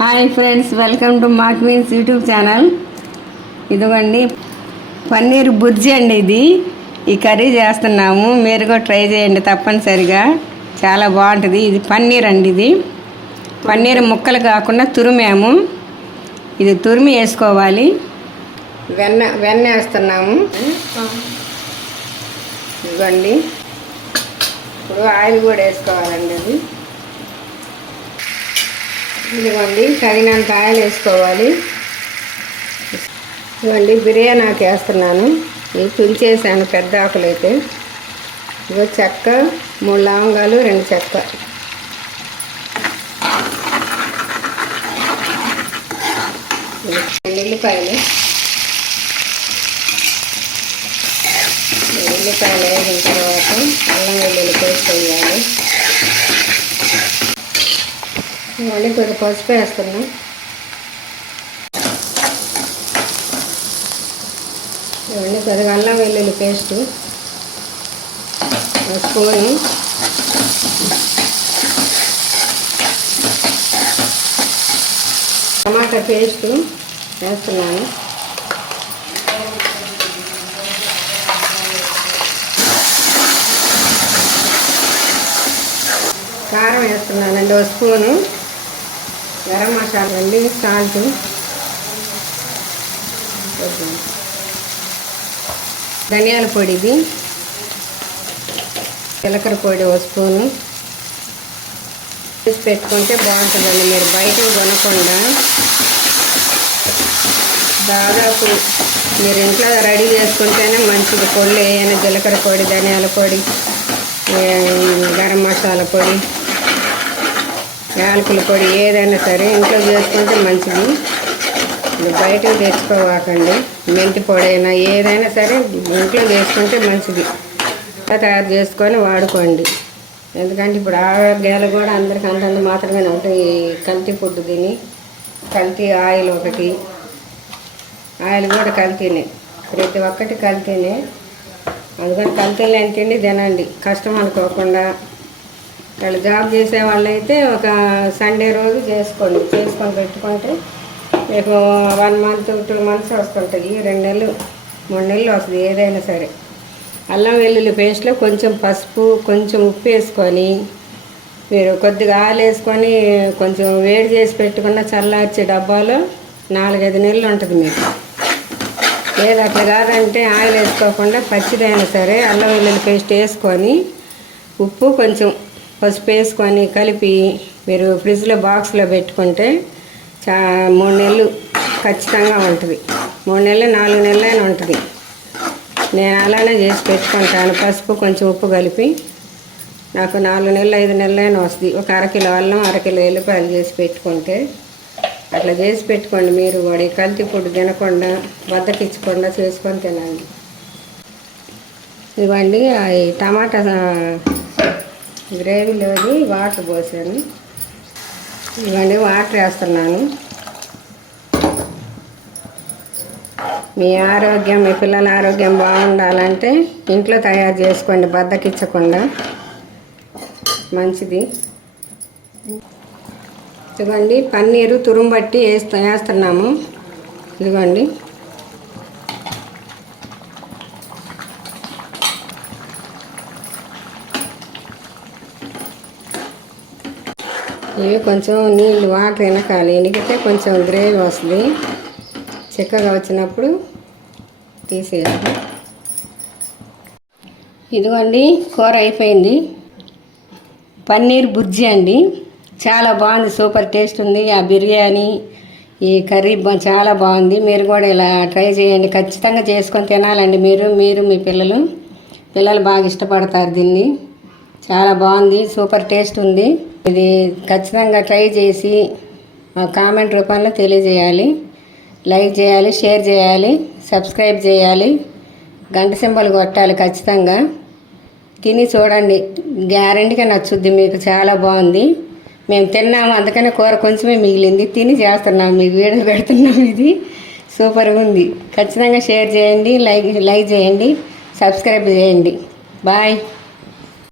Hi friends, welcome to McQueen's YouTube channel. ఇదిగోండి పన్నీర్ బుర్జీ అండి. ఇది ఈ కర్రీ చేస్తున్నాము. మీరు కూడా ట్రై చేయండి తప్పనిసరిగా, చాలా బాగుంటుంది. ఇది పన్నీర్ అండి. ఇది పన్నీర్ ముక్కలు కాకుండా తురిమాము. ఇది తురిమి వేసుకోవాలి. వెన్న వేస్తున్నాము. ఇదిగోండి ఇప్పుడు ఆయిల్ కూడా వేసుకోవాలండి. అది ఇదిగోండి తగినంత ఆయిల్ వేసుకోవాలి. ఇదిగోండి బిర్యానీకి వేస్తున్నాను. ఇవి తులిచేసాను పెద్ద ఆకులు అయితే. ఇదిగో చెక్క, 3 లవంగాలు, 2 చెక్క. ఉల్లిపాయలు వేసిన తర్వాత అల్లం వెల్లుల్లి పేస్ట్ వేయాలి. ఇవన్నీ కొద్దిగా పసుపు వేస్తున్నాం. ఇవన్నీ కొద్దిగా అల్లం వెల్లుల్లి పేస్ట్, 1 స్పూను. టమాటా పేస్ట్ వేస్తున్నాను. కారం వేస్తున్నానండి 1 స్పూను. గరం మసాలా అండి, సాల్ట్, ధనియాల పొడి, ఇది జీలకర్ర పొడి 1 స్పూను వేసి పెట్టుకుంటే బాగుంటుందండి. మీరు బయట కొనకుండా దాదాపు మీరు ఇంట్లో రెడీ చేసుకుంటేనే మంచిది. పొడి వేయని జీలకర్ర పొడి, ధనియాల పొడి, గరం మసాలా పొడి, యాలకుల పొడి, ఏదైనా సరే ఇంట్లో చేసుకుంటే మంచిది. బయటకు తెచ్చుకోవాకండి. మెంతి పొడి అయినా ఏదైనా సరే ఇంట్లో చేసుకుంటే మంచిది. తయారు చేసుకొని వాడుకోండి. ఎందుకంటే ఇప్పుడు ఆరోగ్యాలు కూడా అందరికీ అంతంత మాత్రమే ఉంటాయి. కల్తీ ఫుడ్ తిని, కల్తీ ఆయిల్ ఒకటి, ఆయిల్ కూడా కల్తీనే, ప్రతి ఒక్కటి కల్తీనే. అందుకని కల్తీ లేని తిండి తినండి, కష్టం అనుకోకుండా. వాళ్ళు జాబ్ చేసే వాళ్ళు అయితే ఒక సండే రోజు చేసుకొని పెట్టుకుంటే మీకు 1 మంత్ 2 మంత్స్ వస్తుంటుంది. 2 నెలలు 3 నెలలు వస్తుంది ఏదైనా సరే. అల్లం వెల్లుల్లి పేస్ట్లో కొంచెం పసుపు, కొంచెం ఉప్పు వేసుకొని మీరు కొద్దిగా ఆయిల్ వేసుకొని కొంచెం వేడి చేసి పెట్టుకున్న చల్లార్చే డబ్బాలో 4-5 నెలలు ఉంటుంది మీకు. లేదు అట్లా కాదంటే ఆయిల్ వేసుకోకుండా పచ్చిదైనా సరే అల్లం వెల్లుల్లి పేస్ట్ వేసుకొని ఉప్పు కొంచెం పసుపు వేసుకొని కలిపి మీరు ఫ్రిడ్జ్లో బాక్స్లో పెట్టుకుంటే 3 నెలలు ఖచ్చితంగా ఉంటుంది. 3 నెలలు 4 నెలలైనా ఉంటుంది. నేను అలానే చేసి పెట్టుకుంటాను. పసుపు కొంచెం ఉప్పు కలిపి నాకు 4 నెలలు 5 నెలలైనా వస్తుంది. ఒక 1/2 కిలో అల్లం, 1/2 కిలో ఎల్లిపాయలు చేసి పెట్టుకుంటే అట్లా చేసి పెట్టుకోండి. మీరు కూడా కల్తీ ఫుడ్ తినకుండా, బద్దకిచ్చకుండా చేసుకొని తినండి. ఇవ్వండి ఈ టమాటా గ్రేవీలోని వాటర్ పోసాను. ఇవ్వండి వాటర్ వేస్తున్నాను. మీ ఆరోగ్యం, మీ పిల్లల ఆరోగ్యం బాగుండాలంటే ఇంట్లో తయారు చేసుకోండి, బద్దకిచ్చకుండా, మంచిది. ఇదిగోండి పన్నీరు తురుంబట్టి వేస్తున్నాము. ఇదిగోండి ఇవి కొంచెం నీళ్ళు వాటర్ వెనకాలి. ఎనికితే కొంచెం గ్రేవీ వస్తుంది. చిక్కగా వచ్చినప్పుడు తీసేయాలి. ఇదిగోండి కూర అయిపోయింది. పన్నీర్ బుర్జీ అండి, చాలా బాగుంది. సూపర్ టేస్ట్ ఉంది. ఆ బిర్యానీ, ఈ కర్రీ చాలా బాగుంది. మీరు కూడా ఇలా ట్రై చేయండి. ఖచ్చితంగా చేసుకొని తినాలండి. మీరు మీ పిల్లలు బాగా ఇష్టపడతారు దీన్ని. చాలా బాగుంది, సూపర్ టేస్ట్ ఉంది. ఇది ఖచ్చితంగా ట్రై చేసి కామెంట్ రూపంలో తెలియజేయాలి. లైక్ చేయాలి, షేర్ చేయాలి, సబ్స్క్రైబ్ చేయాలి, గంట సింబల్ కొట్టాలి. ఖచ్చితంగా తిని చూడండి, గ్యారెంటీగా నచ్చుద్ది మీకు. చాలా బాగుంది. మేము తిన్నాము, అందుకనే కూర కొంచెమే మిగిలింది. తిని చేస్తున్నాము, మీకు వీడియో పెడుతున్నాము. ఇది సూపర్గా ఉంది. ఖచ్చితంగా షేర్ చేయండి, లైక్ చేయండి, సబ్స్క్రైబ్ చేయండి. బాయ్.